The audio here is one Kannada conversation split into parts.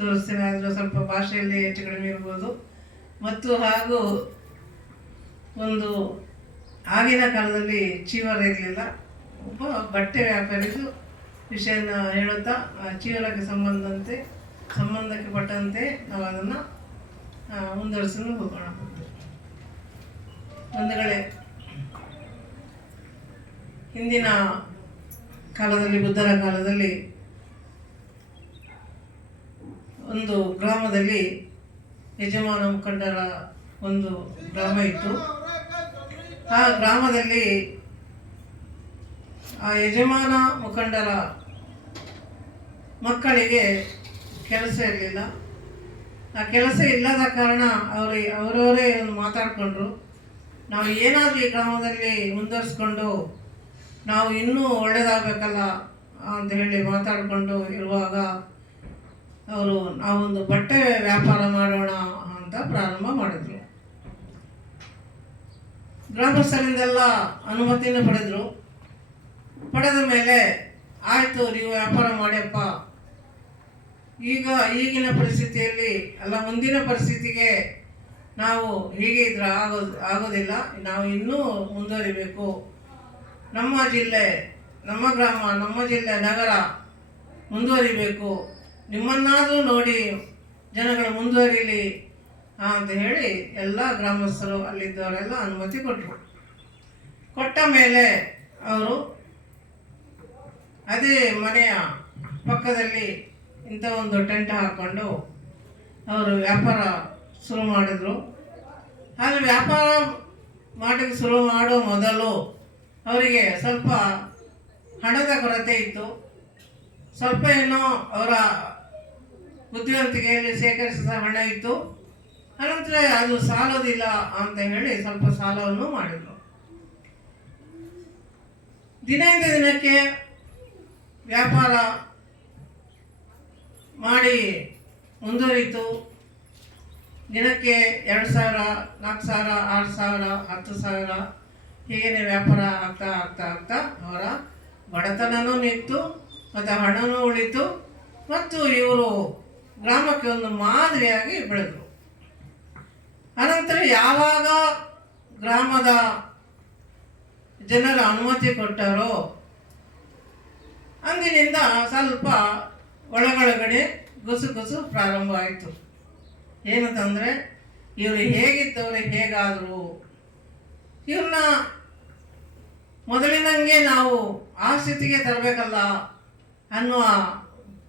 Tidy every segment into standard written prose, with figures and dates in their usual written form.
ತೋರಿಸ್ತೀನಿ. ಆದರೆ ಸ್ವಲ್ಪ ಭಾಷೆಯಲ್ಲಿ ಹೆಚ್ಚು ಕಡಿಮೆ ಇರ್ಬೋದು. ಮತ್ತು ಹಾಗೂ ಒಂದು ಆಗಿನ ಕಾಲದಲ್ಲಿ ಚೀವರ ಇರಲಿಲ್ಲ. ಒಬ್ಬ ಬಟ್ಟೆ ವ್ಯಾಪಾರಿದು ವಿಷಯನ ಹೇಳುತ್ತಾ ಚೀವರಕ್ಕೆ ಸಂಬಂಧಕ್ಕೆ ಪಟ್ಟಂತೆ ನಾವು ಅದನ್ನು ಮುಂದುವರಿಸಲು ಹೋಗೋಣ. ಬಂಧುಗಳೇ, ಹಿಂದಿನ ಕಾಲದಲ್ಲಿ, ಬುದ್ಧರ ಕಾಲದಲ್ಲಿ ಒಂದು ಗ್ರಾಮದಲ್ಲಿ ಯಜಮಾನ ಮುಖಂಡರ ಒಂದು ಗ್ರಾಮ ಇತ್ತು. ಆ ಗ್ರಾಮದಲ್ಲಿ ಆ ಯಜಮಾನ ಮುಖಂಡರ ಮಕ್ಕಳಿಗೆ ಕೆಲಸ ಇರಲಿಲ್ಲ. ಆ ಕೆಲಸ ಇಲ್ಲದ ಕಾರಣ ಅವರವರೇ ಒಂದು ಮಾತಾಡಿಕೊಂಡ್ರು, ನಾವು ಏನಾದರೂ ಈ ಗ್ರಾಮದಲ್ಲಿ ಮುಂದುವರಿಸ್ಕೊಂಡು ನಾವು ಇನ್ನೂ ಒಳ್ಳೆಯದಾಗಬೇಕಲ್ಲ ಅಂತ ಹೇಳಿ ಮಾತಾಡಿಕೊಂಡು ಇರುವಾಗ ಅವರು ನಾವೊಂದು ಬಟ್ಟೆ ವ್ಯಾಪಾರ ಮಾಡೋಣ ಅಂತ ಪ್ರಾರಂಭ ಮಾಡಿದ್ರು. ಗ್ರಾಮಸ್ಥರಿಂದೆಲ್ಲ ಅನುಮತಿಯನ್ನು ಪಡೆದರು. ಪಡೆದ ಮೇಲೆ ಆಯಿತು, ನೀವು ವ್ಯಾಪಾರ ಮಾಡಿಯಪ್ಪ, ಈಗಿನ ಪರಿಸ್ಥಿತಿಯಲ್ಲಿ ಅಲ್ಲ, ಮುಂದಿನ ಪರಿಸ್ಥಿತಿಗೆ ನಾವು ಹೀಗೆ ಇದ್ರೆ ಆಗೋದಿಲ್ಲ, ನಾವು ಇನ್ನೂ ಮುಂದುವರಿಬೇಕು. ನಮ್ಮ ಜಿಲ್ಲೆ, ನಮ್ಮ ಗ್ರಾಮ, ನಮ್ಮ ಜಿಲ್ಲೆ, ನಗರ ಮುಂದುವರಿಬೇಕು. ನಿಮ್ಮನ್ನಾದರೂ ನೋಡಿ ಜನಗಳು ಮುಂದುವರಿಲಿ ಅಂತ ಹೇಳಿ ಎಲ್ಲ ಗ್ರಾಮಸ್ಥರು ಅಲ್ಲಿದ್ದವರೆಲ್ಲ ಅನುಮತಿ ಕೊಟ್ಟರು. ಕೊಟ್ಟ ಮೇಲೆ ಅವರು ಅದೇ ಮನೆಯ ಪಕ್ಕದಲ್ಲಿ ಇಂಥ ಒಂದು ಟೆಂಟ್ ಹಾಕ್ಕೊಂಡು ಅವರು ವ್ಯಾಪಾರ ಶುರು ಮಾಡಿದರು. ಆದರೆ ವ್ಯಾಪಾರ ಮಾಡಲಿಕ್ಕೆ ಶುರು ಮಾಡೋ ಮೊದಲು ಅವರಿಗೆ ಸ್ವಲ್ಪ ಹಣದ ಕೊರತೆ ಇತ್ತು. ಸ್ವಲ್ಪ ಏನೋ ಅವರ ಬುದ್ಧಿವಂತಿಕೆಯಲ್ಲಿ ಶೇಖರಿಸಿದ ಹಣ ಇತ್ತು. ಅನಂತರ ಅದು ಸಾಲೋದಿಲ್ಲ ಅಂತ ಹೇಳಿ ಸ್ವಲ್ಪ ಸಾಲವನ್ನು ಮಾಡಿದರು. ದಿನದಿಂದ ದಿನಕ್ಕೆ ವ್ಯಾಪಾರ ಮಾಡಿ ಮುಂದುವರಿತು. ದಿನಕ್ಕೆ 2,000, 4,000, 6,000, 10,000 ಹೀಗೇ ವ್ಯಾಪಾರ ಆಗ್ತಾ ಆಗ್ತಾ ಆಗ್ತಾ ಅವರ ಬಡತನನೂ ನಿಂತು ಮತ್ತು ಹಣನೂ ಉಳಿತು. ಮತ್ತು ಇವರು ಗ್ರಾಮಕ್ಕೆ ಒಂದು ಮಾದರಿಯಾಗಿ ಬೆಳೆದರು. ಅನಂತರ ಯಾವಾಗ ಗ್ರಾಮದ ಜನರ ಅನುಮತಿ ಕೊಟ್ಟರೋ ಅಂದಿನಿಂದ ಸ್ವಲ್ಪ ಒಳಗೊಳಗಡೆ ಗುಸುಗುಸು ಪ್ರಾರಂಭ ಆಯಿತು. ಏನಂತಂದರೆ, ಇವರು ಹೇಗಿದ್ದವರು ಹೇಗಾದರು, ಇವ್ರನ್ನ ಮೊದಲಿನಂಗೆ ನಾವು ಆ ಸ್ಥಿತಿಗೆ ತರಬೇಕಲ್ಲ ಅನ್ನುವ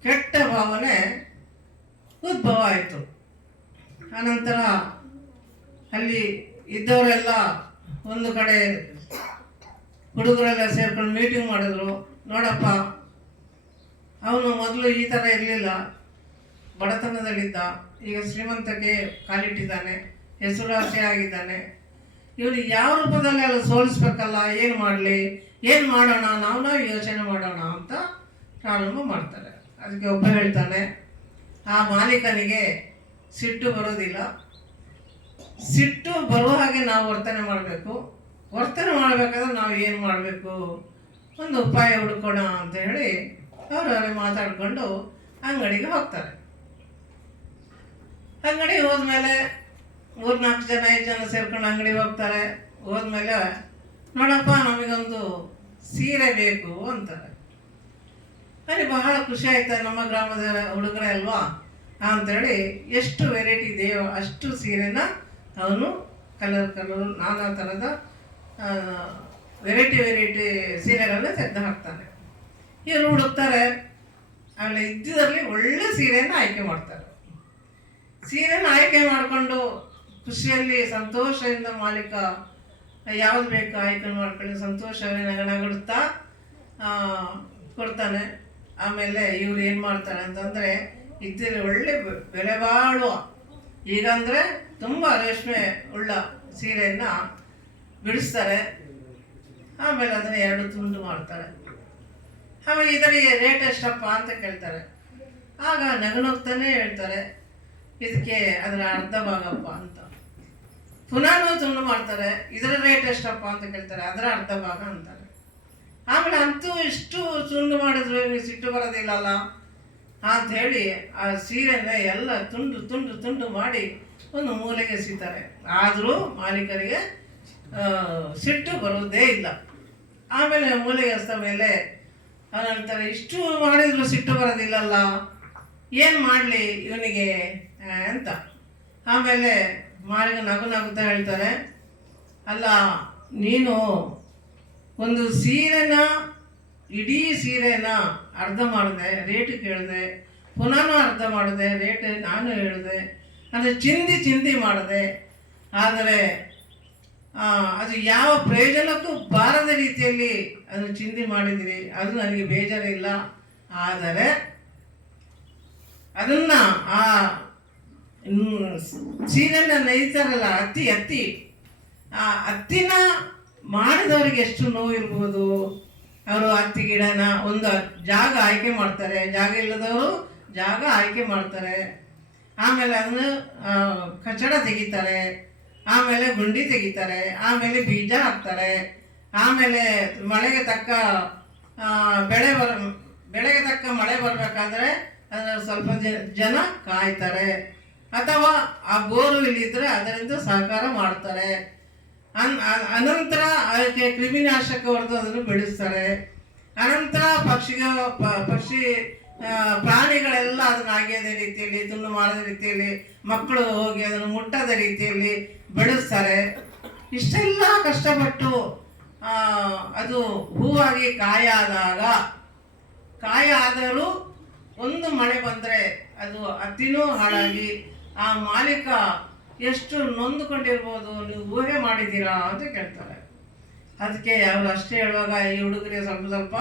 ಕೆಟ್ಟ ಭಾವನೆ ಉದ್ಭವ ಆಯಿತು. ಆನಂತರ ಅಲ್ಲಿ ಇದ್ದವರೆಲ್ಲ ಒಂದು ಕಡೆ ಹುಡುಗರೆಲ್ಲ ಸೇರ್ಕೊಂಡು ಮೀಟಿಂಗ್ ಮಾಡಿದ್ರು. ನೋಡಪ್ಪ, ಅವನು ಮೊದಲು ಈ ಥರ ಇರಲಿಲ್ಲ, ಬಡತನದಲ್ಲಿದ್ದ, ಈಗ ಶ್ರೀಮಂತಕ್ಕೆ ಕಾಲಿಟ್ಟಿದ್ದಾನೆ, ಹೆಸರುವಾಸಿ ಆಗಿದ್ದಾನೆ. ಇವನು ಯಾವ ರೂಪದಲ್ಲಿ ಎಲ್ಲ ಸೋಲಿಸ್ಬೇಕಲ್ಲ, ಏನು ಮಾಡಲಿ, ಏನು ಮಾಡೋಣ, ನಾವು ಯೋಚನೆ ಮಾಡೋಣ ಅಂತ ಪ್ರಾರಂಭ ಮಾಡ್ತಾರೆ. ಅದಕ್ಕೆ ಒಬ್ಬ ಹೇಳ್ತಾನೆ, ಆ ಮಾಲೀಕನಿಗೆ ಸಿಟ್ಟು ಬರೋದಿಲ್ಲ, ಸಿಟ್ಟು ಬರುವ ಹಾಗೆ ನಾವು ವರ್ತನೆ ಮಾಡಬೇಕು. ವರ್ತನೆ ಮಾಡಬೇಕಾದ್ರೆ ನಾವು ಏನು ಮಾಡಬೇಕು, ಒಂದು ಉಪಾಯ ಹುಡುಕೋಣ ಅಂತ ಹೇಳಿ ಅವರವರೇ ಮಾತಾಡಿಕೊಂಡು ಅಂಗಡಿಗೆ ಹೋಗ್ತಾರೆ. ಅಂಗಡಿಗೆ ಹೋದ್ಮೇಲೆ 3-4 ಜನ 5 ಜನ ಸೇರ್ಕೊಂಡು ಅಂಗಡಿಗೆ ಹೋಗ್ತಾರೆ. ಹೋದ್ಮೇಲೆ, ನೋಡಪ್ಪ, ನಮಗೊಂದು ಸೀರೆ ಬೇಕು ಅಂತಾರೆ. ನನಗೆ ಬಹಳ ಖುಷಿ ಆಯ್ತು, ನಮ್ಮ ಗ್ರಾಮದ ಹುಡುಗರೇ ಅಲ್ವಾ ಅಂಥೇಳಿ ಎಷ್ಟು ವೆರೈಟಿ ಇದೆಯೋ ಅಷ್ಟು ಸೀರೆನ ಅವನು ಕಲರ್ ನಾನಾ ಥರದ ವೆರೈಟಿ ಸೀರೆಗಳನ್ನ ತೆಗೆದು ಹಾಕ್ತಾನೆ. ಇವರು ಹುಡುಕ್ತಾರೆ, ಆಮೇಲೆ ಇದ್ದಿದ್ರಲ್ಲಿ ಒಳ್ಳೆ ಸೀರೆಯನ್ನು ಆಯ್ಕೆ ಮಾಡ್ತಾರೆ. ಸೀರೆನ ಆಯ್ಕೆ ಮಾಡಿಕೊಂಡು ಖುಷಿಯಲ್ಲಿ ಸಂತೋಷದಿಂದ ಮಾಲೀಕ ಯಾವ್ದು ಬೇಕು ಆಯ್ಕೆ ಮಾಡ್ಕೊಂಡು ಸಂತೋಷವಾಗಿ ನಗನಗುತ್ತಾ ಕೊಡ್ತಾನೆ. ಆಮೇಲೆ ಇವ್ರು ಏನು ಮಾಡ್ತಾರೆ ಅಂತಂದರೆ, ಇದ್ದರೆ ಒಳ್ಳೆ ಬೆಲೆ ಬಾಳುವ, ಈಗಂದರೆ ತುಂಬ ರೇಷ್ಮೆ ಉಳ್ಳ ಸೀರೆಯನ್ನು ಬಿಡಿಸ್ತಾರೆ. ಆಮೇಲೆ ಅದನ್ನು 2 ತುಂಡು ಮಾಡ್ತಾರೆ. ಆಮೇಲೆ ಇದರಿಗೆ ರೇಟ್ ಎಷ್ಟಪ್ಪ ಅಂತ ಕೇಳ್ತಾರೆ. ಆಗ ನಗನಗ್ತಾನೆ ಹೇಳ್ತಾರೆ, ಇದಕ್ಕೆ ಅದರ ಅರ್ಧ ಭಾಗಪ್ಪ ಅಂತ. ಪುನಃ ತುಂಡು ಮಾಡ್ತಾರೆ, ಇದರ ರೇಟ್ ಎಷ್ಟಪ್ಪ ಅಂತ ಕೇಳ್ತಾರೆ, ಅದರ ಅರ್ಧ ಭಾಗ ಅಂತಾರೆ. ಆಮೇಲೆ ಅಂತೂ ಇಷ್ಟು ತುಂಡು ಮಾಡಿದ್ರು ಇವ್ರಿಗೆ ಸಿಟ್ಟು ಬರೋದಿಲ್ಲಲ್ಲ ಅಂತ ಹೇಳಿ ಆ ಸೀರೆನ ಎಲ್ಲ ತುಂಡು ತುಂಡು ತುಂಡು ಮಾಡಿ ಒಂದು ಮೂಲೆಗೆ ಎಸಿತಾರೆ. ಆದರೂ ಮಾಲೀಕರಿಗೆ ಸಿಟ್ಟು ಬರೋದೇ ಇಲ್ಲ. ಆಮೇಲೆ ಮೂಲೆಗೆ ಎಸ್ದ ಮೇಲೆ ಅವ್ರು ಹೇಳ್ತಾರೆ, ಇಷ್ಟು ಮಾಡಿದ್ರು ಸಿಟ್ಟು ಬರೋದಿಲ್ಲಲ್ಲ, ಏನು ಮಾಡಲಿ ಇವನಿಗೆ ಅಂತ. ಆಮೇಲೆ ಮಾಲಿಕ ನಗು ನಗುತ್ತಾ ಹೇಳ್ತಾರೆ, ಅಲ್ಲ ನೀನು ಒಂದು ಸೀರೆನ ಇಡೀ ಸೀರೆನ ಅರ್ಧ ಮಾಡಿದೆ, ರೇಟ್ ಕೇಳಿದೆ, ಪುನಃ ಅರ್ಧ ಮಾಡಿದೆ, ರೇಟ್ ನಾನು ಹೇಳಿದೆ, ಅಂದರೆ ಚಿಂದಿ ಚಿಂದಿ ಮಾಡಿದೆ. ಆದರೆ ಅದು ಯಾವ ಪ್ರಯೋಜನಕ್ಕೂ ಬಾರದ ರೀತಿಯಲ್ಲಿ ಅದನ್ನು ಚಿಂದಿ ಮಾಡಿದಿರಿ, ಅದು ನನಗೆ ಬೇಜಾರಿಲ್ಲ. ಆದರೆ ಅದನ್ನು ಆ ಸೀರೆನ ನೇಯ್ತಾರಲ್ಲ ಹತ್ತಿ ಆ ಹತ್ತಿನ ಮಾಡಿದವರಿಗೆ ಎಷ್ಟು ನೋವು ಇರ್ಬೋದು. ಅವರು ಹತ್ತಿ ಗಿಡನ ಒಂದು ಜಾಗ ಆಯ್ಕೆ ಮಾಡ್ತಾರೆ, ಜಾಗ ಇಲ್ಲದವರು ಜಾಗ ಆಯ್ಕೆ ಮಾಡ್ತಾರೆ. ಆಮೇಲೆ ಅದನ್ನು ಕಚಡ ತೆಗಿತಾರೆ, ಆಮೇಲೆ ಗುಂಡಿ ತೆಗಿತಾರೆ, ಆಮೇಲೆ ಬೀಜ ಹಾಕ್ತಾರೆ, ಆಮೇಲೆ ಮಳೆಗೆ ತಕ್ಕ ಬೆಳೆಗೆ ತಕ್ಕ ಮಳೆ ಬರಬೇಕಾದ್ರೆ ಅದನ್ನು ಸ್ವಲ್ಪ ಜನ ಕಾಯ್ತಾರೆ, ಅಥವಾ ಆ ಬೋರ್ವೆಲ್ ಇದ್ದರೆ ಅದರಿಂದ ಸಹಕಾರ ಮಾಡ್ತಾರೆ. ಅನಂತರ ಅದಕ್ಕೆ ಕ್ರಿಮಿನಾಶಕ ಹೊಡೆದು ಅದನ್ನು ಬೆಳೆಸ್ತಾರೆ. ಅನಂತರ ಪಕ್ಷಿ ಪ್ರಾಣಿಗಳೆಲ್ಲ ಅದನ್ನು ಆಗಿಯದ ರೀತಿಯಲ್ಲಿ, ತುಂಡು ಮಾಡದ ರೀತಿಯಲ್ಲಿ, ಮಕ್ಕಳು ಹೋಗಿ ಅದನ್ನು ಮುಟ್ಟದ ರೀತಿಯಲ್ಲಿ ಬೆಳೆಸ್ತಾರೆ. ಇಷ್ಟೆಲ್ಲ ಕಷ್ಟಪಟ್ಟು ಅದು ಹೂವಾಗಿ ಕಾಯ ಆದರೂ ಒಂದು ಮಳೆ ಬಂದರೆ ಅದು ಹತ್ತಿನೂ ಹಾಳಾಗಿ ಆ ಮಾಲೀಕ ಎಷ್ಟು ನೊಂದುಕೊಂಡಿರ್ಬೋದು, ನೀವು ಊಹೆ ಮಾಡಿದ್ದೀರಾ ಅಂತ ಕೇಳ್ತಾರೆ. ಅದಕ್ಕೆ ಅವರು ಅಷ್ಟೇ ಹೇಳುವಾಗ ಈ ಹುಡುಗರಿಗೆ ಸ್ವಲ್ಪ ಸ್ವಲ್ಪ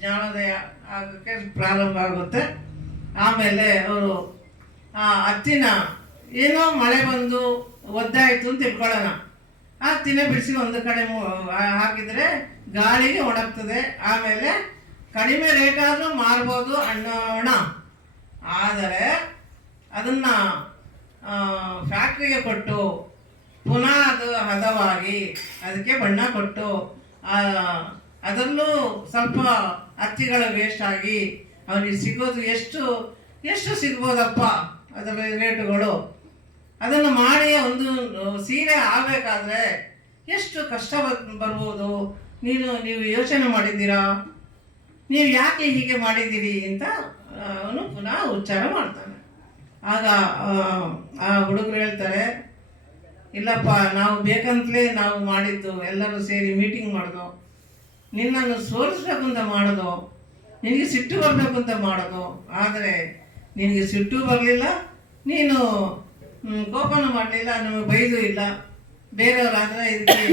ಜ್ಞಾನೋದಯ ಆಗೋಕ್ಕೆ ಪ್ರಾರಂಭ ಆಗುತ್ತೆ. ಆಮೇಲೆ ಅವರು ಆ ಹತ್ತಿನ ಏನೋ ಮಳೆ ಬಂದು ಒದ್ದಾಯಿತು ಅಂತ ತಿಳ್ಕೊಳ್ಳೋಣ, ಆ ಹತ್ತಿನ ಬಿಡಿಸಿ ಒಂದು ಕಡೆ ಹಾಕಿದರೆ ಗಾಳಿಗೆ ಒಣಗ್ತದೆ. ಆಮೇಲೆ ಕಡಿಮೆ ರೇಟಾದರೂ ಮಾರ್ಬೋದು ಅಣ್ಣೋಣ. ಆದರೆ ಅದನ್ನು ಫ್ಯಾಕ್ಟ್ರಿಗೆ ಕೊಟ್ಟು ಪುನಃ ಅದು ಹದವಾಗಿ ಅದಕ್ಕೆ ಬಣ್ಣ ಕೊಟ್ಟು ಅದರಲ್ಲೂ ಸ್ವಲ್ಪ ಹತ್ತಿಗಳು ವೇಸ್ಟ್ ಆಗಿ ಅವನಿಗೆ ಸಿಗೋದು ಎಷ್ಟು ಸಿಗ್ಬೋದಪ್ಪ ಅದರ ರೇಟುಗಳು. ಅದನ್ನು ಮಾಡಿ ಒಂದು ಸೀರೆ ಆಗಬೇಕಾದ್ರೆ ಎಷ್ಟು ಕಷ್ಟ ಬರ್ಬೋದು, ನೀವು ಯೋಚನೆ ಮಾಡಿದ್ದೀರಾ, ನೀವು ಯಾಕೆ ಹೀಗೆ ಮಾಡಿದ್ದೀರಿ ಅಂತ ಅವನು ಪುನಃ ಉಚ್ಚಾರ ಮಾಡ್ತಾನೆ. ಆಗ ಆ ಹುಡುಗರು ಹೇಳ್ತಾರೆ, ಇಲ್ಲಪ್ಪ ನಾವು ಬೇಕಂತಲೇ ನಾವು ಮಾಡಿದ್ದು, ಎಲ್ಲರೂ ಸೇರಿ ಮೀಟಿಂಗ್ ಮಾಡೋದು, ನಿನ್ನನ್ನು ಸೋಲಿಸ್ಬೇಕು ಅಂತ ಮಾಡೋದು, ನಿನಗೆ ಸಿಟ್ಟು ಬರಬೇಕು ಅಂತ ಮಾಡೋದು. ಆದರೆ ನಿನಗೆ ಸಿಟ್ಟು ಬರಲಿಲ್ಲ, ನೀನು ಕೋಪನ ಮಾಡಲಿಲ್ಲ, ನಮಗೆ ಬೈದು ಇಲ್ಲ. ಬೇರೆಯವರಾದರೆ ಇದಕ್ಕೆ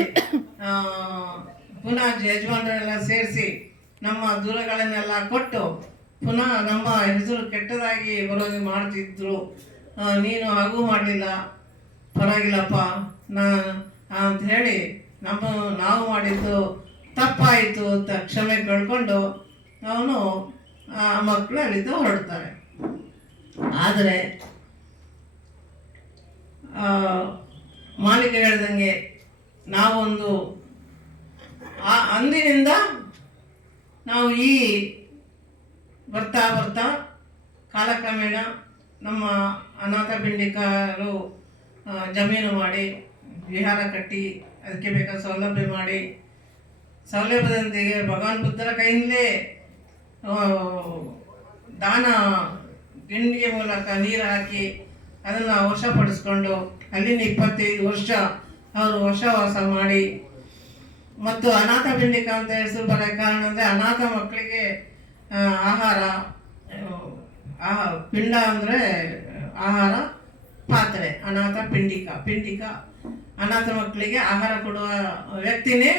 ಪುನಃ ಯಜಮಾನರೆಲ್ಲ ಸೇರಿಸಿ ನಮ್ಮ ದೂರಗಳನ್ನೆಲ್ಲ ಕೊಟ್ಟು ಪುನಃ ನಮ್ಮ ಹೆಸರು ಕೆಟ್ಟದಾಗಿ ಬರೋದು ಮಾಡ್ತಿದ್ರು. ನೀನು ಹಾಗೂ ಮಾಡಲಿಲ್ಲ, ಪರವಾಗಿಲ್ಲಪ್ಪ ಅಂತ ಹೇಳಿ ನಾವು ಮಾಡಿದ್ದು ತಪ್ಪಾಯಿತು ಅಂತ ಕ್ಷಮೆ ಕಳ್ಕೊಂಡು ಅವನು ಆ ಮಕ್ಕಳು ಅಲ್ಲಿದ್ದು ಹೊರಡ್ತಾರೆ. ಆದರೆ ಮಾಲೀಕ ಹೇಳ್ದಂಗೆ ನಾವೊಂದು ಅಂದಿನಿಂದ ನಾವು ಈ ಬರ್ತಾ ಬರ್ತಾ ಕಾಲಕ್ರಮೇಣ ನಮ್ಮ ಅನಾಥ ಬಿಂಡಿಕರು ಜಮೀನು ಮಾಡಿ ವಿಹಾರ ಕಟ್ಟಿ ಅದಕ್ಕೆ ಬೇಕಾದ ಸೌಲಭ್ಯ ಮಾಡಿ, ಸೌಲಭ್ಯದೊಂದಿಗೆ ಭಗವಾನ್ ಬುದ್ಧರ ಕೈಯಿಂದಲೇ ದಾನ ಗಿಂಡಿಗೆ ಮೂಲಕ ನೀರು ಹಾಕಿ ಅದನ್ನು ವಶಪಡಿಸ್ಕೊಂಡು ಅಲ್ಲಿನ 25 ವರ್ಷ ಅವರು ವಶವಾಸ ಮಾಡಿ, ಮತ್ತು ಅನಾಥ ಬಿಂಡಿಕ ಅಂತ ಹೆಸರು ಬರೋ ಕಾರಣ ಅಂದರೆ ಅನಾಥ ಮಕ್ಕಳಿಗೆ ಆಹಾರ, ಪಿಂಡ ಅಂದರೆ ಆಹಾರ, ಪಾತ್ರೆ, ಅನಾಥ ಪಿಂಡಿಕ ಅನಾಥ ಮಕ್ಕಳಿಗೆ ಆಹಾರ ಕೊಡುವ ವ್ಯಕ್ತಿನೇ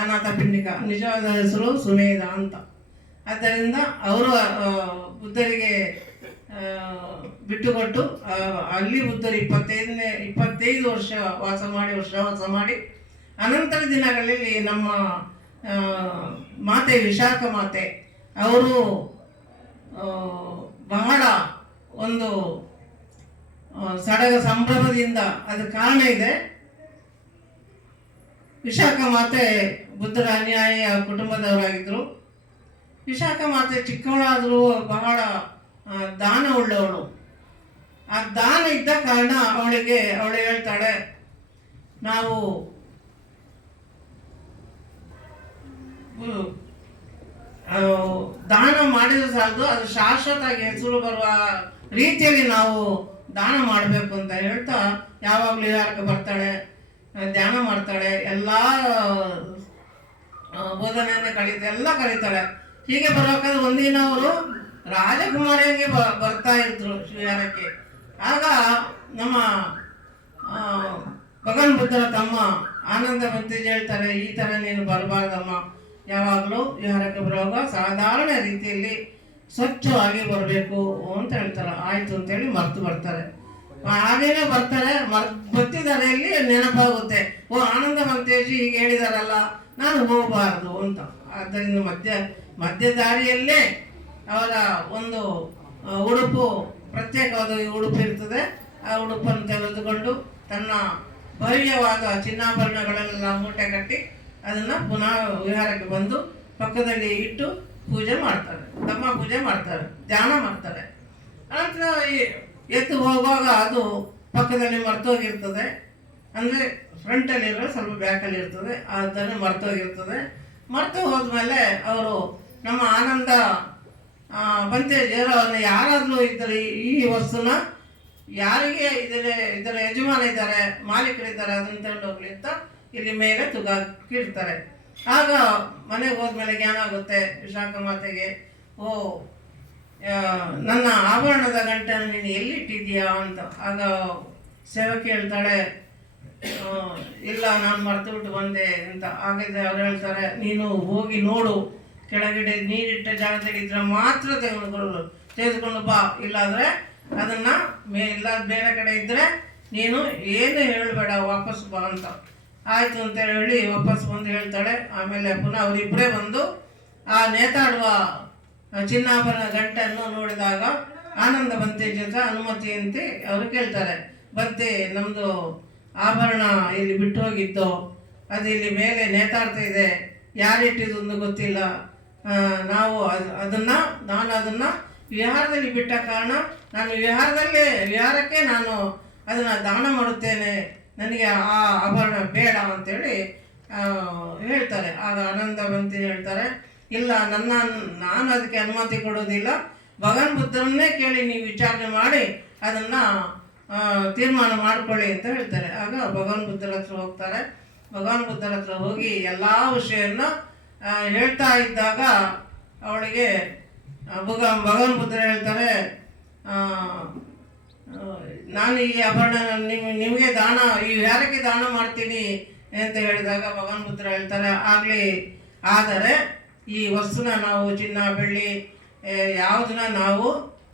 ಅನಾಥ ಪಿಂಡಿಕ. ನಿಜವಾದ ಹೆಸರು ಸುಮೇಧ ಅಂತ. ಆದ್ದರಿಂದ ಅವರು ಬುದ್ಧರಿಗೆ ಬಿಟ್ಟುಕೊಟ್ಟು ಅಲ್ಲಿ ಬುದ್ಧರು 25 ವರ್ಷ ವಾಸ ಮಾಡಿ ಅನಂತರ ದಿನಗಳಲ್ಲಿ ನಮ್ಮ ಮಾತೆ ವಿಶಾಖ ಮಾತೆ ಅವರು ಬಹಳ ಒಂದು ಸಡಗ ಸಂಭ್ರಮದಿಂದ ಅದು ಕಾರಣ ಇದೆ. ವಿಶಾಖ ಮಾತೆ ಬುದ್ಧರ ಅನ್ಯಾಯ ಕುಟುಂಬದವರಾಗಿದ್ದರು. ವಿಶಾಖ ಮಾತೆ ಚಿಕ್ಕವಳಾದರೂ ಬಹಳ ದಾನ ಉಳ್ಳವಳು. ಆ ದಾನ ಇದ್ದ ಕಾರಣ ಅವಳು ಹೇಳ್ತಾಳೆ, ನಾವು ದಾನ ಮಾಡಿದ್ರೆ ಸಾಲದು, ಅದು ಶಾಶ್ವತವಾಗಿ ಹೆಸರು ಬರುವ ರೀತಿಯಲ್ಲಿ ನಾವು ದಾನ ಮಾಡಬೇಕು ಅಂತ ಹೇಳ್ತಾ ಯಾವಾಗಲೂ ವಿಹಾರಕ್ಕೆ ಬರ್ತಾಳೆ, ಧ್ಯಾನ ಮಾಡ್ತಾಳೆ, ಎಲ್ಲ ಬೋಧನೆಯನ್ನು ಎಲ್ಲ ಕಲಿತಾಳೆ. ಹೀಗೆ ಬರ್ಬೇಕಾದ್ರೆ ಒಂದಿನ ಅವರು ರಾಜಕುಮಾರಿಯಂಗೆ ಬರ್ತಾ ಇದ್ರು ವಿಹಾರಕ್ಕೆ. ಆಗ ನಮ್ಮ ಭಗವಾನ್ ಬುದ್ಧರ ತಮ್ಮ ಆನಂದ ಬಂತೇಜ್ ಹೇಳ್ತಾರೆ, ಈ ಥರ ನೀನು ಬರಬಾರ್ದಮ್ಮ, ಯಾವಾಗಲೂ ವಿಹಾರಕ್ಕೆ ಬರುವಾಗ ಸಾಧಾರಣ ರೀತಿಯಲ್ಲಿ ಸ್ವಚ್ಛವಾಗಿ ಬರಬೇಕು ಅಂತ ಹೇಳ್ತಾರೆ. ಆಯಿತು ಅಂತೇಳಿ ಮರ್ತು ಬರ್ತಾರೆ. ಹಾಗೇನೆ ಬರ್ತಾರೆ, ಬರ್ತಿದ್ದಾರೆ, ಇಲ್ಲಿ ನೆನಪಾಗುತ್ತೆ, ಓ ಆನಂದ ಮಂತೇಜಿ ಹೀಗೆ ಹೇಳಿದಾರಲ್ಲ, ನಾನು ಹೋಗಬಾರ್ದು ಅಂತ. ಆದ್ದರಿಂದ ಮಧ್ಯ ದಾರಿಯಲ್ಲೇ ಅವರ ಒಂದು ಉಡುಪು, ಪ್ರತ್ಯೇಕವಾದ ಉಡುಪು ಇರ್ತದೆ. ಆ ಉಡುಪನ್ನು ತೆಗೆದುಕೊಂಡು ತನ್ನ ಭವ್ಯವಾದ ಚಿನ್ನಾಭರಣಗಳೆಲ್ಲ ಮೂಟೆ ಕಟ್ಟಿ ಅದನ್ನು ಪುನಃ ವಿಹಾರಕ್ಕೆ ಬಂದು ಪಕ್ಕದಲ್ಲಿ ಇಟ್ಟು ಪೂಜೆ ಮಾಡ್ತಾರೆ, ತಮ್ಮ ಪೂಜೆ ಮಾಡ್ತಾರೆ, ಧ್ಯಾನ ಮಾಡ್ತಾರೆ. ಆನಂತರ ಎತ್ತು ಹೋಗುವಾಗ ಅದು ಪಕ್ಕದಲ್ಲಿ ಮರ್ತೋಗಿರ್ತದೆ, ಅಂದರೆ ಫ್ರಂಟಲ್ಲಿರೋ ಸ್ವಲ್ಪ ಬ್ಯಾಕಲ್ಲಿ ಇರ್ತದೆ, ಅದನ್ನು ಮರ್ತೋಗಿರ್ತದೆ. ಮರ್ತು ಹೋದ್ಮೇಲೆ ಅವರು ನಮ್ಮ ಆನಂದ ಬಂತೇಜಿಯವರು ಅವ್ರನ್ನ ಯಾರಾದರೂ ಇದ್ದರೆ ಈ ವಸ್ತುನ ಯಾರಿಗೆ ಇದರ ಯಜಮಾನ ಇದ್ದಾರೆ, ಮಾಲೀಕರಿದ್ದಾರೆ, ಅದನ್ನು ತಗೊಂಡು ಹೋಗ್ಲಿ ಅಂತ ಇಲ್ಲಿ ಮೇಲೆ ತುಗಾಕಿರ್ತಾರೆ. ಆಗ ಮನೆಗೆ ಹೋದ್ಮೇಲೆ ಜ್ಞಾನ ಆಗುತ್ತೆ ವಿಶಾಖ ಮಾತೆಗೆ, ಓ ನನ್ನ ಆಭರಣದ ಗಂಟನ್ನು ನೀನು ಎಲ್ಲಿಟ್ಟಿದ್ದೀಯಾ ಅಂತ. ಆಗ ಸೇವಕಿ ಹೇಳ್ತಾಳೆ, ಇಲ್ಲ ನಾನು ಮರ್ತು ಬಿಟ್ಟು ಬಂದೆ ಅಂತ. ಹಾಗಿದ್ರೆ ಅವ್ರು ಹೇಳ್ತಾರೆ, ನೀನು ಹೋಗಿ ನೋಡು, ಕೆಳಗಡೆ ನೀರಿಟ್ಟ ಜಾಗದಲ್ಲಿ ಇದ್ರೆ ಮಾತ್ರ ತೆಗೆದುಕೊಂಡು ಬಾ, ಇಲ್ಲಾದರೆ ಅದನ್ನು ಇಲ್ಲ ಬೇರೆ ಕಡೆ ಇದ್ದರೆ ನೀನು ಏನು ಹೇಳಬೇಡ, ವಾಪಸ್ ಬಾ ಅಂತ. ಆಯಿತು ಅಂತ ಹೇಳಿ ವಾಪಸ್ ಬಂದು ಹೇಳ್ತಾಳೆ. ಆಮೇಲೆ ಪುನಃ ಅವರಿಬ್ಬರೇ ಬಂದು ಆ ನೇತಾಡುವ ಚಿನ್ನಾಭರಣ ಗಂಟನ್ನು ನೋಡಿದಾಗ ಆನಂದ ಬಂತೆ ಜೊತೆ ಅನುಮತಿಯಂತೆ ಅವರು ಕೇಳ್ತಾರೆ, ಬಂತೆ ನಮ್ಮದು ಆಭರಣ ಇಲ್ಲಿ ಬಿಟ್ಟು ಹೋಗಿದ್ದು, ಅದು ಇಲ್ಲಿ ಮೇಲೆ ನೇತಾಡ್ತಾ ಇದೆ, ಯಾರಿಟ್ಟಿದ್ದು ಒಂದು ಗೊತ್ತಿಲ್ಲ, ನಾನು ಅದನ್ನು ವಿಹಾರದಲ್ಲಿ ಬಿಟ್ಟ ಕಾರಣ ನಾನು ವಿಹಾರಕ್ಕೆ ನಾನು ಅದನ್ನು ದಾನ ಮಾಡುತ್ತೇನೆ, ನನಗೆ ಆ ಆಭರಣ ಬೇಡ ಅಂತೇಳಿ ಹೇಳ್ತಾರೆ. ಆಗ ಆನಂದ ಬಂತಿ ಹೇಳ್ತಾರೆ, ಇಲ್ಲ ನಾನು ಅದಕ್ಕೆ ಅನುಮತಿ ಕೊಡೋದಿಲ್ಲ, ಭಗವಾನ್ ಬುದ್ಧರನ್ನೇ ಕೇಳಿ ನೀವು ವಿಚಾರಣೆ ಮಾಡಿ ಅದನ್ನು ತೀರ್ಮಾನ ಮಾಡ್ಕೊಳ್ಳಿ ಅಂತ ಹೇಳ್ತಾರೆ. ಆಗ ಭಗವಾನ್ ಬುದ್ಧರ ಹತ್ರ ಹೋಗ್ತಾರೆ. ಭಗವಾನ್ ಬುದ್ಧರ ಹತ್ರ ಹೋಗಿ ಎಲ್ಲ ವಿಷಯವನ್ನು ಹೇಳ್ತಾ ಇದ್ದಾಗ ಅವಳಿಗೆ ಭಗವಾನ್ ಬುದ್ಧರು ಹೇಳ್ತಾರೆ, ನಾನು ಈ ಆಭರಣ ನಿಮಗೆ ದಾನ, ಈ ವಿಹಾರಕ್ಕೆ ದಾನ ಮಾಡ್ತೀನಿ ಅಂತ ಹೇಳಿದಾಗ ಭಗವಾನ್ ಬುದ್ಧರು ಹೇಳ್ತಾರೆ, ಆಗಲಿ, ಆದರೆ ಈ ವಸ್ತುನ ನಾವು ಚಿನ್ನ ಬೆಳ್ಳಿ ಯಾವುದನ್ನ ನಾವು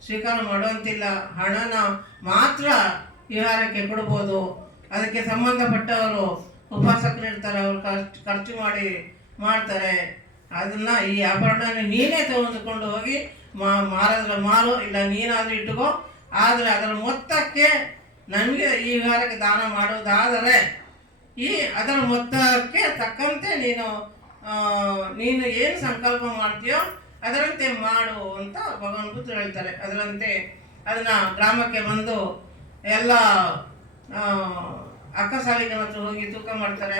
ಸ್ವೀಕಾರ ಮಾಡುವಂತಿಲ್ಲ, ಹಣನ ಮಾತ್ರ ವಿಹಾರಕ್ಕೆ ಕೊಡ್ಬೋದು. ಅದಕ್ಕೆ ಸಂಬಂಧಪಟ್ಟವರು ಉಪಾಸಕರು ಇರ್ತಾರೆ, ಅವರು ಖರ್ಚು ಮಾಡ್ತಾರೆ. ಅದನ್ನು ಈ ಆಭರಣ ನೀನೇ ತೆಗೆದುಕೊಂಡು ಹೋಗಿ ಮಾರಿದ್ರೆ ಮಾರು, ಇಲ್ಲ ನೀನಾದರೂ ಇಟ್ಟುಕೋ, ಆದರೆ ಅದರ ಮೊತ್ತಕ್ಕೆ ನನಗೆ ಈ ವಿಹಾರಕ್ಕೆ ದಾನ ಮಾಡುವುದಾದರೆ ಅದರ ಮೊತ್ತಕ್ಕೆ ತಕ್ಕಂತೆ ನೀನು ಏನು ಸಂಕಲ್ಪ ಮಾಡ್ತೀಯೋ ಅದರಂತೆ ಮಾಡು ಅಂತ ಭಗವಾನ್ ಬುದ್ಧರು ಹೇಳ್ತಾರೆ. ಅದರಂತೆ ಅದನ್ನು ಗ್ರಾಮಕ್ಕೆ ಬಂದು ಎಲ್ಲ ಅಕ್ಕಸಾಲಿಗರ ಹತ್ರ ಹೋಗಿ ತೂಕ ಮಾಡ್ತಾರೆ.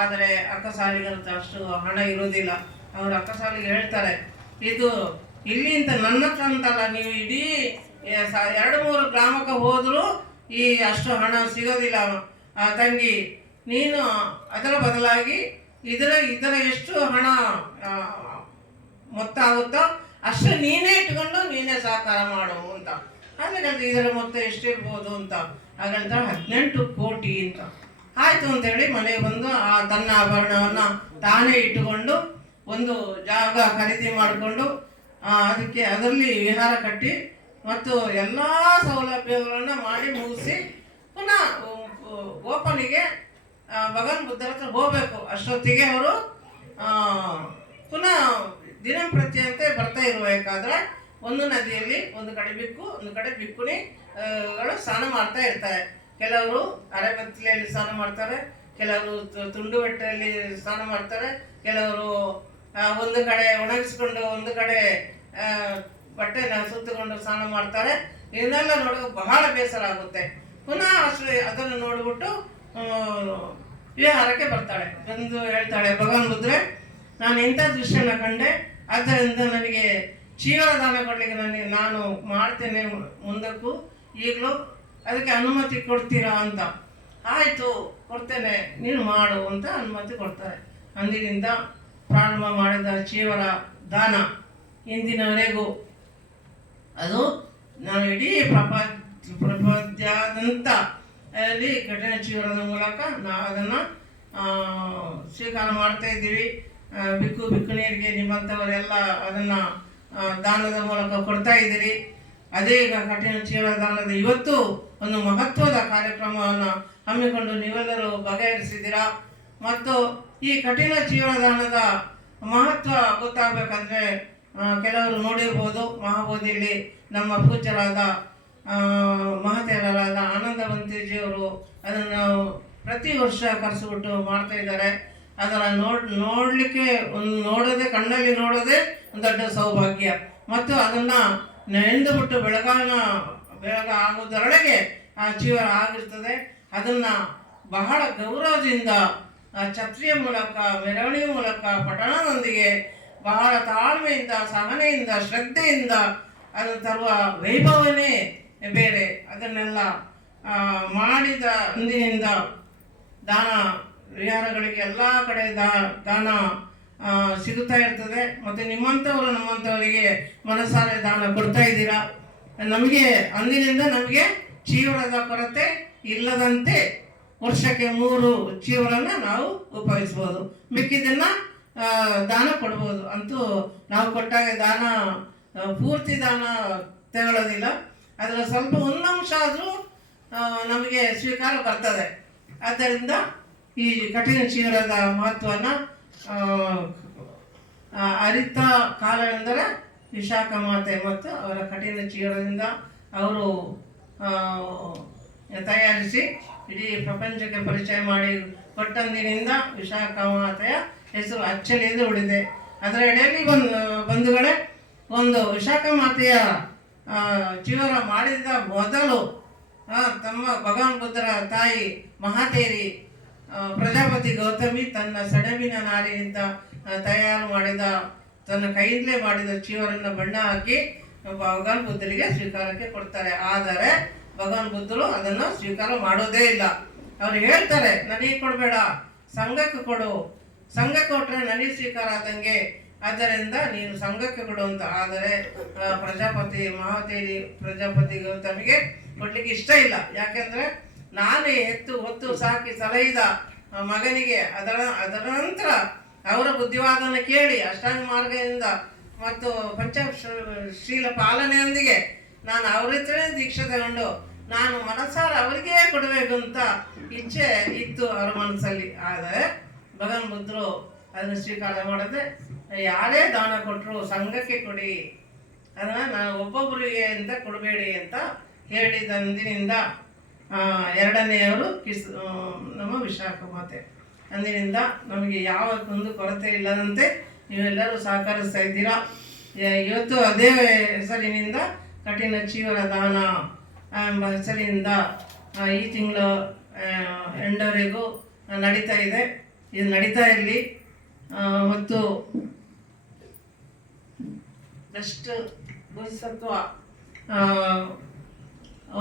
ಆದರೆ ಅಕ್ಕಸಾಲಿಗರ ಹತ್ರ ಅಷ್ಟು ಹಣ ಇರೋದಿಲ್ಲ. ಅವರು ಅಕ್ಕಸಾಲಿಗೆ ಹೇಳ್ತಾರೆ, ಇದು ಇಲ್ಲಿಂದ ನನ್ನ ಹತ್ರ ಅಂತಲ್ಲ, ನೀವು ಇಡೀ 2-3 ಗ್ರಾಮಕ್ಕೆ ಹೋದರೂ ಈ ಅಷ್ಟು ಹಣ ಸಿಗೋದಿಲ್ಲ ತಂಗಿ, ನೀನು ಅದರ ಬದಲಾಗಿ ಇದರ ಎಷ್ಟು ಹಣ ಮೊತ್ತ ಆಗುತ್ತೋ ಅಷ್ಟು ನೀನೇ ಇಟ್ಕೊಂಡು ನೀನೇ ಸಹಕಾರ ಮಾಡು ಅಂತ. ಹಾಗೆ ಇದರ ಮೊತ್ತ ಎಷ್ಟಿರ್ಬೋದು ಅಂತ ಹಾಗಂತ 18 ಕೋಟಿ ಅಂತ. ಆಯಿತು ಅಂತೇಳಿ ಮನೆಗೆ ಬಂದು ತನ್ನ ಆಭರಣವನ್ನು ತಾನೇ ಇಟ್ಟುಕೊಂಡು ಒಂದು ಜಾಗ ಖರೀದಿ ಮಾಡಿಕೊಂಡು ಅದರಲ್ಲಿ ವಿಹಾರ ಕಟ್ಟಿ ಮತ್ತು ಎಲ್ಲ ಸೌಲಭ್ಯಗಳನ್ನು ಮಾಡಿ ಮುಗಿಸಿ ಪುನಃ ಓಪನಿಗೆ ಭಗವಾನ್ ಬುದ್ಧರ ಹತ್ರ ಹೋಗಬೇಕು. ಅಷ್ಟೊತ್ತಿಗೆ ಅವರು ಪುನಃ ದಿನಂಪ್ರತಿಯಂತೆ ಬರ್ತಾ ಇರಬೇಕಾದ್ರೆ ಒಂದು ನದಿಯಲ್ಲಿ ಒಂದು ಕಡೆ ಬಿಕ್ಕು, ಒಂದು ಕಡೆ ಬಿಕ್ಕುಣಿಗಳು ಸ್ನಾನ ಮಾಡ್ತಾ ಇರ್ತಾರೆ. ಕೆಲವರು ಅರೆಬತ್ತಲೆಯಲ್ಲಿ ಸ್ನಾನ ಮಾಡ್ತಾರೆ, ಕೆಲವರು ತುಂಡು ಬೆಟ್ಟದಲ್ಲಿ ಸ್ನಾನ ಮಾಡ್ತಾರೆ, ಕೆಲವರು ಒಂದು ಕಡೆ ಒಣಗಿಸ್ಕೊಂಡು ಒಂದು ಕಡೆ ಬಟ್ಟೆನ ಸುತ್ತಕೊಂಡು ಸ್ನಾನ ಮಾಡ್ತಾರೆ. ಇದನ್ನೆಲ್ಲ ನೋಡೋಕೆ ಬಹಳ ಬೇಸರ ಆಗುತ್ತೆ. ಪುನಃ ಅದನ್ನು ನೋಡಿಬಿಟ್ಟು ವಿಹಾರಕ್ಕೆ ಬರ್ತಾಳೆ. ಬಂದು ಹೇಳ್ತಾಳೆ, ಭಗವಾನ್ ಬುದ್ಧರೇ, ನಾನು ಇಂಥ ದೃಶ್ಯನ ಕಂಡೆ, ಆದ್ದರಿಂದ ನನಗೆ ಚೀವರ ದಾನ ಕೊಡಲಿಕ್ಕೆ ನಾನು ಮಾಡ್ತೇನೆ ಮುಂದಕ್ಕೂ ಈಗಲೂ, ಅದಕ್ಕೆ ಅನುಮತಿ ಕೊಡ್ತೀರಾ ಅಂತ. ಆಯಿತು ಕೊಡ್ತೇನೆ, ನೀನು ಮಾಡು ಅಂತ ಅನುಮತಿ ಕೊಡ್ತಾರೆ. ಅಂದಿನಿಂದ ಪ್ರಾರಂಭ ಮಾಡಿದ ಚೀವರ ದಾನ ಇಂದಿನವರೆಗೂ ಅದು ನಾನು ಇಡೀ ಪ್ರಪಂಚದಾದ್ಯಂತ ಅಲ್ಲಿ ಕಠಿಣ ಚೀವರದ ಮೂಲಕ ನಾವು ಅದನ್ನು ಸ್ವೀಕಾರ ಮಾಡ್ತಾ ಇದ್ದೀವಿ. ಬಿಕ್ಕುಣಿಯರಿಗೆ ನಿಮ್ಮಂಥವರೆಲ್ಲ ಅದನ್ನು ದಾನದ ಮೂಲಕ ಕೊಡ್ತಾ ಇದ್ದೀರಿ. ಅದೇ ಈಗ ಕಠಿಣ ಚೀವರ ದಾನದ ಇವತ್ತು ಒಂದು ಮಹತ್ವದ ಕಾರ್ಯಕ್ರಮವನ್ನು ಹಮ್ಮಿಕೊಂಡು ನೀವೆಲ್ಲರೂ ಬಗೆಹರಿಸಿದ್ದೀರಾ. ಮತ್ತು ಈ ಕಠಿಣ ಚೀವರ ದಾನದ ಮಹತ್ವ ಗೊತ್ತಾಗಬೇಕಂದ್ರೆ ಕೆಲವರು ನೋಡಿರ್ಬೋದು, ಮಹಾಬೋಧಿಯಲ್ಲಿ ನಮ್ಮ ಪೂಜ್ಯರಾದ ಮಹತೇರರಾದ ಆನಂದವಂತೇಜಿಯವರು ಅದನ್ನು ಪ್ರತಿ ವರ್ಷ ಕರೆಸಿಬಿಟ್ಟು ಮಾಡ್ತಾ ಇದ್ದಾರೆ. ಅದನ್ನು ನೋಡಲಿಕ್ಕೆ ನೋಡೋದೇ, ಕಣ್ಣಲ್ಲಿ ನೋಡೋದೇ ಒಂದು ದೊಡ್ಡ ಸೌಭಾಗ್ಯ. ಮತ್ತು ಅದನ್ನು ನೆಂದುಬಿಟ್ಟು ಬೆಳಗ ಆಗೋದರೊಳಗೆ ಆ ಚೀವರ ಆಗಿರ್ತದೆ. ಅದನ್ನು ಬಹಳ ಗೌರವದಿಂದ ಛತ್ರಿಯ ಮೂಲಕ, ಮೆರವಣಿಗೆ ಮೂಲಕ, ಪಠಣದೊಂದಿಗೆ ಬಹಳ ತಾಳ್ಮೆಯಿಂದ, ಸಹನೆಯಿಂದ, ಶ್ರದ್ಧೆಯಿಂದ ಅದು ತರುವ ವೈಭವನೇ ಬೇರೆ. ಅದನ್ನೆಲ್ಲ ಮಾಡಿದ ಅಂದಿನಿಂದ ದಾನ ವಿಹಾರಗಳಿಗೆ ಎಲ್ಲ ಕಡೆ ದಾನ ಸಿಗುತ್ತಾ ಇರ್ತದೆ. ಮತ್ತು ನಿಮ್ಮಂಥವರು ನಮ್ಮಂಥವರಿಗೆ ಮನಸಾರೆ ದಾನ ಕೊಡ್ತಾ ಇದ್ದೀರಾ. ನಮಗೆ ಅಂದಿನಿಂದ ನಮಗೆ ಚೀವರದ ಕೊರತೆ ಇಲ್ಲದಂತೆ ವರ್ಷಕ್ಕೆ 3 ಚೀವರನ್ನು ನಾವು ಉಪಯೋಗಿಸ್ಬೋದು. ಮಿಕ್ಕಿದ್ದನ್ನು ದಾನ ಕೊಡ್ಬೋದು. ಅಂತೂ ನಾವು ಕೊಟ್ಟಾಗ ದಾನ ಪೂರ್ತಿ ದಾನ ತಗೊಳ್ಳೋದಿಲ್ಲ, ಅದರ ಸ್ವಲ್ಪ ಒಂದಂಶ ಆದರೂ ನಮಗೆ ಸ್ವೀಕಾರ ಬರ್ತದೆ. ಆದ್ದರಿಂದ ಈ ಕಠಿಣ ಚೀವರದ ಮಹತ್ವನ ಅರಿತ ಕಾಲವೆಂದರೆ ವಿಶಾಖ ಮಾತೆ ಮತ್ತು ಅವರ ಕಠಿಣ ಚೀವರದಿಂದ ಅವರು ತಯಾರಿಸಿ ಇಡೀ ಪ್ರಪಂಚಕ್ಕೆ ಪರಿಚಯ ಮಾಡಿ ಕೊಟ್ಟಂದಿನಿಂದ ವಿಶಾಖ ಮಾತೆಯ ಹೆಸರು ಅಚ್ಚಳಿಯದೆ ಉಳಿದೆ. ಅದರ ಎಡೆಯಲ್ಲಿ ಬಂಧುಗಳೇ, ಒಂದು ವಿಶಾಖ ಮಾತೆಯ ಚೀವರ ಮಾಡಿದ ಮೊದಲು ತಮ್ಮ ಭಗವಾನ್ ಬುದ್ಧರ ತಾಯಿ ಮಹಾತೇರಿ ಪ್ರಜಾಪತಿ ಗೌತಮಿ ತನ್ನ ಸೆಣಬಿನ ನಾರಿನಿಂದ ತಯಾರು ಮಾಡಿದ, ತನ್ನ ಕೈಯಿಂದಲೇ ಮಾಡಿದ ಚೀವರನ್ನು ಬಣ್ಣ ಹಾಕಿ ಭಗವಾನ್ ಬುದ್ಧರಿಗೆ ಸ್ವೀಕಾರಕ್ಕೆ ಕೊಡ್ತಾರೆ. ಆದರೆ ಭಗವಾನ್ ಬುದ್ಧರು ಅದನ್ನು ಸ್ವೀಕಾರ ಮಾಡೋದೇ ಇಲ್ಲ. ಅವ್ರು ಹೇಳ್ತಾರೆ, ನನಗೆ ಕೊಡಬೇಡ, ಸಂಘಕ್ಕೆ ಕೊಡು, ಸಂಘಕ್ಕೆ ಕೊಟ್ಟರೆ ನನಗೆ ಸ್ವೀಕಾರ ಆದಂಗೆ, ಆದ್ದರಿಂದ ನೀನು ಸಂಘಕ್ಕೆ ಕೊಡು ಅಂತ. ಆದರೆ ಪ್ರಜಾಪತಿ ಮಹಾತೇರಿ ಪ್ರಜಾಪತಿ ಗೌತಮಿಗೆ ಕೊಡ್ಲಿಕ್ಕೆ ಇಷ್ಟ ಇಲ್ಲ. ಯಾಕೆಂದರೆ ನಾನೇ ಹೊತ್ತು ಸಾಕಿ ಸಲಹಿದ ಮಗನಿಗೆ ಅದರ ನಂತರ ಅವರ ಬುದ್ಧಿವಾದನ ಕೇಳಿ ಅಷ್ಟಾಂಗ ಮಾರ್ಗದಿಂದ ಮತ್ತು ಪಂಚಶೀಲ ಪಾಲನೆಯೊಂದಿಗೆ ನಾನು ಅವ್ರ ಹತ್ರನೇ ದೀಕ್ಷೆ ತಗೊಂಡು ನಾನು ಮನಸ್ಸಾರ ಅವರಿಗೆ ಕೊಡಬೇಕು ಅಂತ ಇಚ್ಛೆ ಇತ್ತು ಅವರ ಮನಸ್ಸಲ್ಲಿ. ಆದರೆ ಭಗವಾನ್ ಬುದ್ಧರು ಅದನ್ನು ಸ್ವೀಕಾರ ಮಾಡದೆ, ಯಾರೇ ದಾನ ಕೊಟ್ಟರು ಸಂಘಕ್ಕೆ ಕೊಡಿ, ಅದನ್ನು ನಾನು ಒಬ್ಬೊಬ್ಬರಿಗೆ ಅಂತ ಕೊಡಬೇಡಿ ಅಂತ ಹೇಳಿದಂದಿನಿಂದ ಎರಡನೆಯವರು ನಮ್ಮ ವಿಶಾಖ ಮಾತೆ. ಅಂದಿನಿಂದ ನಮಗೆ ಯಾವ ಒಂದು ಕೊರತೆ ಇಲ್ಲದಂತೆ ನೀವೆಲ್ಲರೂ ಸಹಕರಿಸ್ತಾ ಇದ್ದೀರಾ. ಇವತ್ತು ಅದೇ ಹೆಸರಿನಿಂದ ಕಠಿಣ ಚೀವರ ದಾನ ಎಂಬ ಹೆಸರಿನಿಂದ ಈ ತಿಂಗಳು ಎಂಡವರೆಗೂ ನಡೀತಾ ಇದೆ. ಇದು ನಡೀತಾ ಇರಲಿ. ಮತ್ತು ಬೆಸ್ಟ್ ಬೋಧಿಸತ್ವ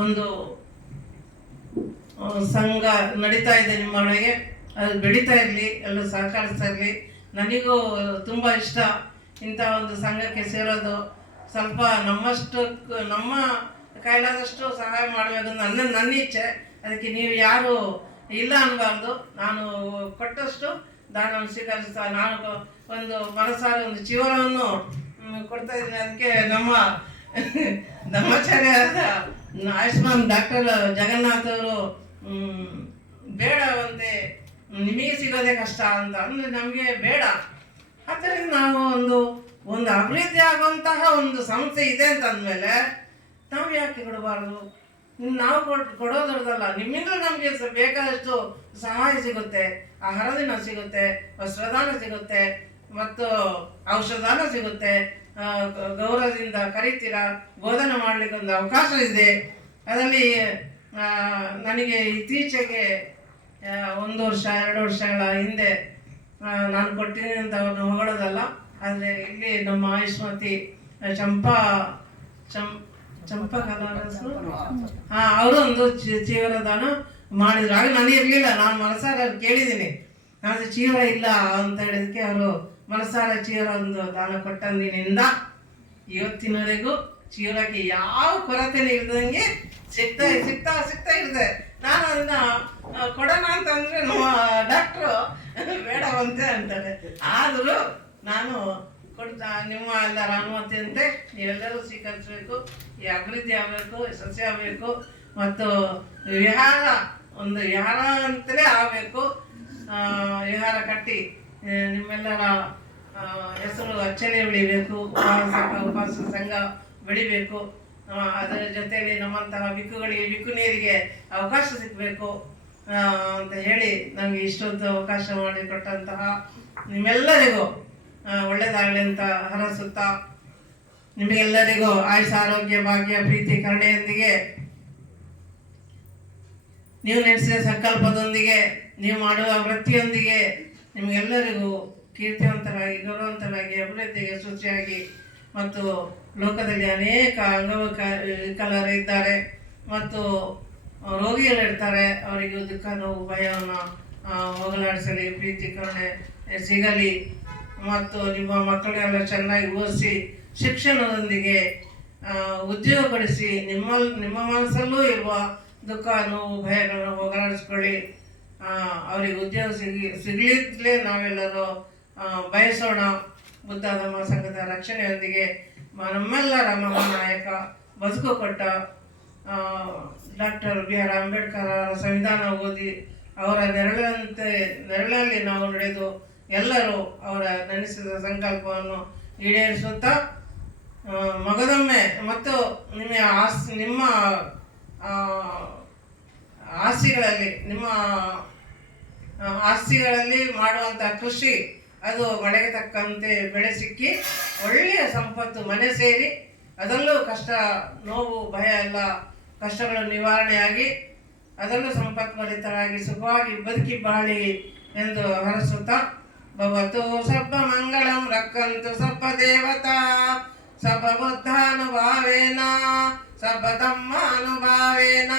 ಒಂದು ಸಂಘ ನಡೀತಾ ಇದೆ ನಿಮ್ಮೊಳಗೆ, ಅದು ಬೆಳೀತಾ ಇರಲಿ, ಎಲ್ಲರೂ ಸಹಕರಿಸ್ತಾ ಇರಲಿ. ನನಗೂ ತುಂಬ ಇಷ್ಟ ಇಂಥ ಒಂದು ಸಂಘಕ್ಕೆ ಸೇರೋದು. ಸ್ವಲ್ಪ ನಮ್ಮ ಕೈಲಾದಷ್ಟು ಸಹಾಯ ಮಾಡಬೇಕು ನನ್ನ ಇಚ್ಛೆ. ಅದಕ್ಕೆ ನೀವು ಯಾರು ಇಲ್ಲ ಅನ್ನಬಾರ್ದು. ನಾನು ಕೊಟ್ಟಷ್ಟು ದಾನವನ್ನು ಸ್ವೀಕರಿಸ್ತಾ ನಾನು ಒಂದು ಮನಸಾರ ಒಂದು ಚೀವರವನ್ನು ಕೊಡ್ತಾ ಇದ್ದೀನಿ. ಅದಕ್ಕೆ ನಮ್ಮ ಧರ್ಮಾಚಾರ್ಯರಾದ ಆಯುಷ್ಮಾನ್ ಡಾಕ್ಟರ್ ಜಗನ್ನಾಥ್ ಅವರು ಬೇಡವಂತೆ, ನಿಮಗೆ ಸಿಗೋದೇ ಕಷ್ಟ ಅಂತ ಅಂದರೆ ನಮಗೆ ಬೇಡ. ಆದ್ದರಿಂದ ನಾವು ಒಂದು ಅಭಿವೃದ್ಧಿ ಆಗುವಂತಹ ಒಂದು ಸಂಸ್ಥೆ ಇದೆ ಅಂತ ಅಂದಮೇಲೆ ನಾವು ಯಾಕೆ ಕೊಡಬಾರ್ದು? ನಾವು ಕೊಡೋದ್ರದಲ್ಲ, ನಿಮ್ಮಿಂದ ನಮಗೆ ಬೇಕಾದಷ್ಟು ಸಹಾಯ ಸಿಗುತ್ತೆ, ಆಹಾರದಾನ ಸಿಗುತ್ತೆ, ವಸ್ತ್ರದಾನ ಸಿಗುತ್ತೆ, ಮತ್ತು ಔಷಧಾನ ಸಿಗುತ್ತೆ, ಗೌರವದಿಂದ ಕರೀತೀರಾ, ಬೋಧನೆ ಮಾಡಲಿಕ್ಕೆ ಒಂದು ಅವಕಾಶ ಇದೆ. ಅದರಲ್ಲಿ ನನಗೆ ಇತ್ತೀಚೆಗೆ 1 ವರ್ಷ 2 ವರ್ಷಗಳ ಹಿಂದೆ ನಾನು ಕೊಡ್ತೀನಿ ಅಂತ ಅವ್ರನ್ನ ಹೊಗಳೋದಲ್ಲ, ಆದರೆ ಇಲ್ಲಿ ನಮ್ಮ ಆಯುಷ್ಮತಿ ಚಂಪಾ ಕಲಾರಸು ಅವರು ಒಂದು ಚೀವರದಾನ ಮಾಡಿದ್ರು. ಆಗ ನಾನು ಇರಲಿಲ್ಲ, ನಾನು ಮನಸಾರ ಕೇಳಿದ್ದೀನಿ. ನಾನು ಚೀವರ ಇಲ್ಲ ಅಂತ ಹೇಳಿದಕ್ಕೆ ಅವರು ಮನಸಾರ ಚೀವರ ಒಂದು ದಾನ ಕೊಟ್ಟಂದಿನಿಂದ ಇವತ್ತಿನವರೆಗೂ ಚೀವರಕ್ಕೆ ಯಾವ ಕೊರತೆ ಇಲ್ದಂಗೆ ಸಿಗ್ತಾ ಇದೆ. ನಾನು ಅದನ್ನ ಕೊಡೋಣ ಅಂತಂದ್ರೆ ನಮ್ಮ ಡಾಕ್ಟ್ರು ಬೇಡವಂತೆ ಅಂತಾರೆ. ಆದರೂ ನಾನು ಕೊಡ್ತಾ ನಿಮ್ಮ ಎಲ್ಲರ ಅನುಮತಿಯಂತೆ ನೀವೆಲ್ಲರೂ ಸ್ವೀಕರಿಸಬೇಕು. ಈ ಅಭಿವೃದ್ಧಿ ಆಗಬೇಕು, ಸಸ್ಯ ಆಗಬೇಕು, ಮತ್ತು ವಿಹಾರ ಒಂದು ವಿಹಾರ ಅಂತಲೇ ಆಗಬೇಕು. ವಿಹಾರ ಕಟ್ಟಿ ನಿಮ್ಮೆಲ್ಲರ ಹೆಸರು ಅಚ್ಚರಿ ಬೆಳಿಬೇಕು, ಉಪವಾಸ ಸಂಘ ಬೆಳಿಬೇಕು. ಅದರ ಜೊತೆಯಲ್ಲಿ ನಮ್ಮಂತಹ ಬಿಕ್ಕುನೀರಿಗೆ ಅವಕಾಶ ಸಿಗಬೇಕು ಅಂತ ಹೇಳಿ ನಮಗೆ ಇಷ್ಟೊಂದು ಅವಕಾಶ ಮಾಡಿಕೊಟ್ಟಂತಹ ನಿಮ್ಮೆಲ್ಲರಿಗೂ ಒಳ್ಳೆಯದಾಗಲಿ ಅಂತ ಹರಸುತ್ತಾ, ನಿಮಗೆಲ್ಲರಿಗೂ ಆಯುಷ ಆರೋಗ್ಯ ಭಾಗ್ಯ ಪ್ರೀತಿ ಕರುಣೆಯೊಂದಿಗೆ, ನೀವು ನಡೆಸಿದ ಸಂಕಲ್ಪದೊಂದಿಗೆ, ನೀವು ಮಾಡುವ ವೃತ್ತಿಯೊಂದಿಗೆ ನಿಮಗೆಲ್ಲರಿಗೂ ಕೀರ್ತಿವಂತರಾಗಿ ಗೌರವವಂತರಾಗಿ ಅಭಿವೃದ್ಧಿಗೆ ಸೂಚಿಯಾಗಿ, ಮತ್ತು ಲೋಕದಲ್ಲಿ ಅನೇಕ ಅಂಗವಿಕಲರಿದ್ದಾರೆ ಮತ್ತು ರೋಗಿಗಳಿರ್ತಾರೆ. ಅವರಿಗೆ ದುಃಖ ನೋವು ಭಯವನ್ನು ಹೋಗಲಾಡಿಸಲಿ, ಪ್ರೀತಿ ಕರುಣೆ ಸಿಗಲಿ, ಮತ್ತು ನಿಮ್ಮ ಮಕ್ಕಳೆಲ್ಲ ಚೆನ್ನಾಗಿ ಓದಿಸಿ ಶಿಕ್ಷಣದೊಂದಿಗೆ ಉದ್ಯೋಗ ಕೊಡಿಸಿ ನಿಮ್ಮ ಮನಸ್ಸಲ್ಲೂ ಇರುವ ದುಃಖ ನೋವು ಭಯಗಳನ್ನು ಹೋಗಲಾಡಿಸ್ಕೊಳ್ಳಿ. ಅವರಿಗೆ ಉದ್ಯೋಗ ಸಿಗಲಿದ್ಲೇ ನಾವೆಲ್ಲರೂ ಬಯಸೋಣ. ಬುದ್ಧ ಧಮ್ಮ ಸಂಘದ ರಕ್ಷಣೆಯೊಂದಿಗೆ ನಮ್ಮೆಲ್ಲರ ಮಹಾನಾಯಕ ಬದುಕು ಕೊಟ್ಟ ಡಾಕ್ಟರ್ BR ಅಂಬೇಡ್ಕರ್ ಅವರ ಸಂವಿಧಾನ ಓದಿ ಅವರ ನೆರಳಲ್ಲಿ ನಾವು ನಡೆದು ಎಲ್ಲರೂ ಅವರ ನೆನೆಸಿದ ಸಂಕಲ್ಪವನ್ನು ಈಡೇರಿಸುತ್ತಾ, ಮಗದೊಮ್ಮೆ ಮತ್ತು ನಿಮ್ಮ ಆಸ್ತಿಗಳಲ್ಲಿ ಮಾಡುವಂಥ ಕೃಷಿ ಅದು ಮಳೆಗೆ ತಕ್ಕಂತೆ ಬೆಳೆ ಸಿಕ್ಕಿ ಒಳ್ಳೆಯ ಸಂಪತ್ತು ಮನೆ ಸೇರಿ, ಅದರಲ್ಲೂ ಕಷ್ಟ ನೋವು ಭಯ ಎಲ್ಲ ಕಷ್ಟಗಳು ನಿವಾರಣೆಯಾಗಿ ಅದರಲ್ಲೂ ಸಂಪತ್ಭರಿತರಾಗಿ ಸುಖವಾಗಿ ಬದುಕಿ ಬಾಳಿ ಎಂದು ಹರಸುತ್ತಾ, ಭವತು ಸಬ್ಬ ಮಂಗಳಂ ರಕ್ಕಂತು ಸಬ್ಬ ದೇವತಾ ಸಬ್ಬ ಬುದ್ಧಾನುಭಾವೇನ ಸಬ್ಬ ಧಮ್ಮಾನುಭಾವೇನ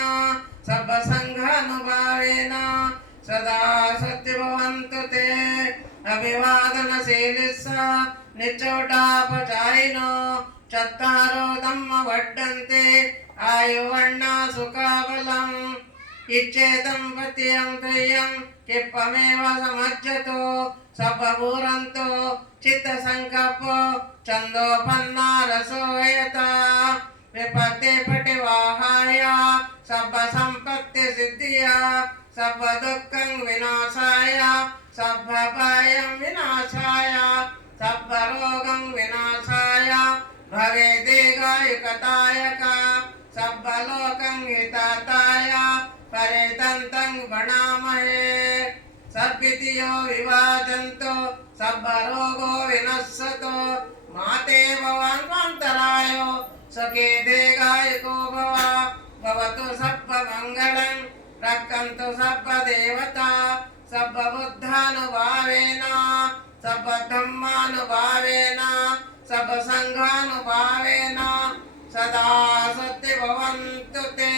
ಸಬ್ಬ ಸಂಘಾನುಭಾವೇನ ಸದಾ ಸತ್ಯ ಭವಂತು ತೇ ಅಭಿವಾದನ ಸೇಲಿಸ ನಿಚ್ಚೋಟಾಪಚಾರಿನೋ ಚತ್ತಾರೋ ಧಮ್ಮ ವಡ್ಡಂತೆ ಆಯುವಣ್ಣ ಸುಖಬಲಂ ಇಚ್ಛೇದಂ ಪತಿಯಂ ತ್ರಯಂ ಕಿಪ್ಪಮೇವ ಸಮಜ್ಜತೋ ಸಬ್ಬೂರಂತೋ ಚಿತ್ತ ಸಂಕಲ್ಪ ಚಂದೋಪನ್ನ ರಸೋಯತ ವಿಪತ್ತೆ ಪಟಿವಾಹಾಯ ಸಬ್ಬ ಸಂಪತ್ತಿ ಸಿದ್ಧಿಯ ಸಬ್ಬ ದುಃಖಂ ವಿನಾಶಾಯ ಸಬ್ಬ ಭಯಂ ವಿನಾಶಾಯ ಸಬ್ಬ ರೋಗಂ ವಿನಾಶಾಯ ಭವೆ ದೇಗಾಯುಕತಾಯಕ ಸಬ್ಬ ಲೋಕಂ ಹಿತಾತಾಯ ಪರಿತಂತಂ ಬಣಾಮಹೇ ಸಬ್ಬಿತಿಯೋ ವಿವಾಜಂತೋ ಸಬ್ಬ ರೋಗೋ ವಿನಶ್ಯತೋ ಮಾತೆ ಭವಾನ್ವಂತರಾಯೋ ಸಖೇ ದೇಗಾಯಕೋ ಭವತು ಸಬ್ಬ ಮಂಗಳಂ ರಕ್ಕಂತು ಸಬ್ಬ ದೇವತಾ ಸಬ್ಬ ಬುದ್ಧಾನುಭಾವೇನ ಸಬ್ಬ ಧಮ್ಮಾನುಭಾವೇನ ಸಬ್ಬ ಸಂಘಾನುಭಾವೇನ ಸದಾ ಸತ್ಯ ಭವಂತು ತೇ.